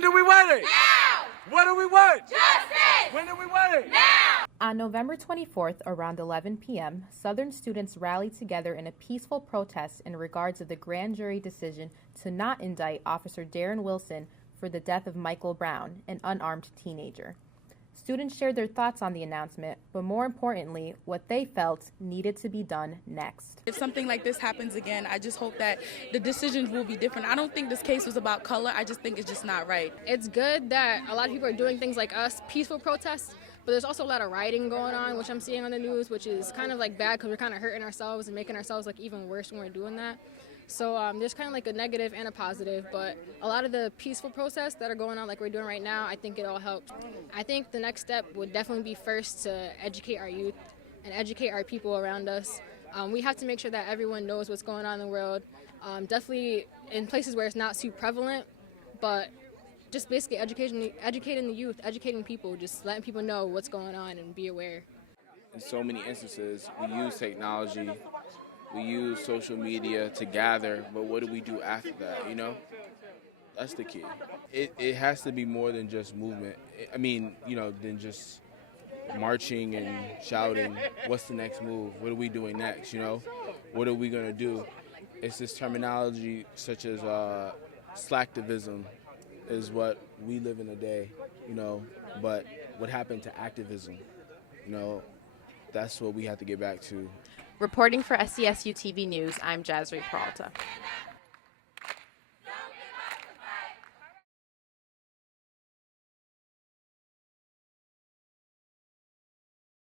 When do we want it? Now! What do we want? Justice! When do we want it? Now! On November 24th, around 11 p.m., Southern students rallied together in a peaceful protest in regards to the grand jury decision to not indict Officer Darren Wilson for the death of Michael Brown, an unarmed teenager. Students shared their thoughts on the announcement, but more importantly, what they felt needed to be done next. If something like this happens again, I just hope that the decisions will be different. I don't think this case was about color. I just think it's just not right. It's good that a lot of people are doing things like us, peaceful protests, but there's also a lot of rioting going on, which I'm seeing on the news, which is kind of like bad because we're kind of hurting ourselves and making ourselves like even worse when we're doing that. So there's kind of like a negative and a positive, but a lot of the peaceful protests that are going on like we're doing right now, I think it all helps. I think the next step would definitely be first to educate our youth and educate our people around us. We have to make sure that everyone knows what's going on in the world, definitely in places where it's not too prevalent, but just basically educating the youth, educating people, just letting people know what's going on and be aware. In so many instances, we use technology, we use social media to gather, but what do we do after that, you know? That's the key. It has to be more than just movement. I mean, you know, than just marching and shouting, what's the next move? What are we doing next, you know? What are we gonna do? It's this terminology such as slacktivism is what we live in today, you know, but what happened to activism, you know, that's what we have to get back to. Reporting for SCSU TV News, I'm Jasri Peralta.